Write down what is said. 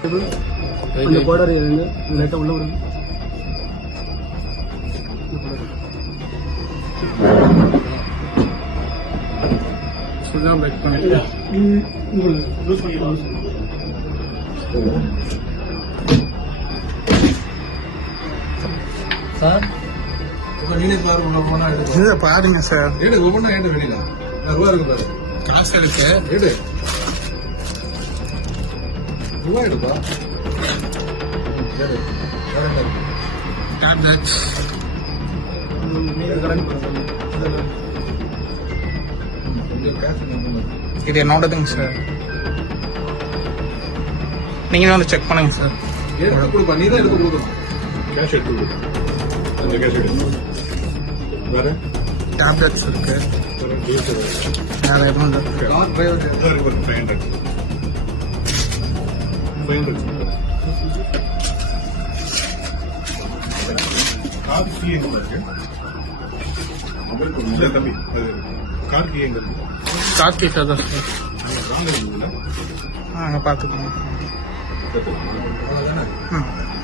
அந்த கோடாரி இருந்து லைட்டாக உள்ள விடுங்க. சுதான் பேக் பண்ணிட்டு சார் நீனே பாரு ஒவ்வொன்றா எடுத்து இதை பாருங்க சார். எடு ஒவ்வொன்றா எடு வெளியில ரூபா இருக்கு பாரு. காசு இருக்கு எடு ரூபா எடுப்பா. இது என்னோடதுங்க சார். நீங்க வந்து செக் பண்ணுங்க சார். எடுத்து கொடுப்பா. நீ தான் எடுத்து கொடுக்கணும். கேஷ் எடுத்து கொடு. அந்த கேஷ் எடுத்து வேற டேப்லெட்ஸ் இருக்கு. வேற எதுவும் இருக்கு. கார் டிரைவர் 500 கார் கீ எங்க இருக்கு? இல்ல தம்பி கார் கீ எங்க இருக்கு? கார் கீ தான் சார். பார்த்துக்கோங்க.